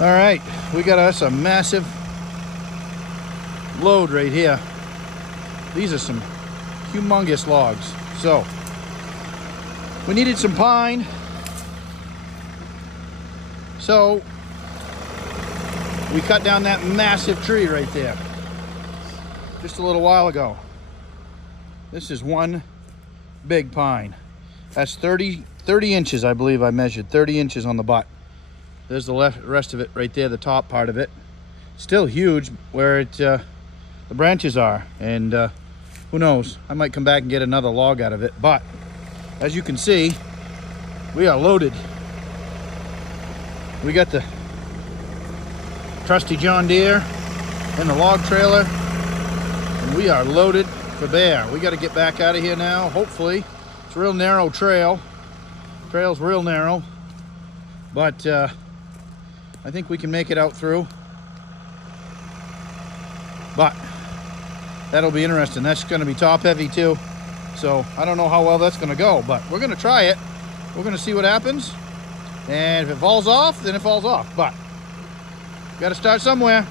All right, we got us a massive load right here. These are some humongous logs. So we needed some pine. So we cut down that massive tree right there just a little while ago. This is one big pine. That's 30 inches, I believe I measured. 30 inches on the butt. There's the rest of it right there, the top part of it. Still huge where the branches are. And who knows, I might come back and get another log out of it. But as you can see, we are loaded. We got the trusty John Deere and the log trailer, and we are loaded for bear. We got to get back out of here now. Hopefully, it's a real narrow trail. Trail's real narrow, but I think we can make it out through. But that'll be interesting. That's going to be top heavy too, so I don't know how well that's going to go, but we're going to try it. We're going to see what happens, and if it falls off, then it falls off. But got to start somewhere.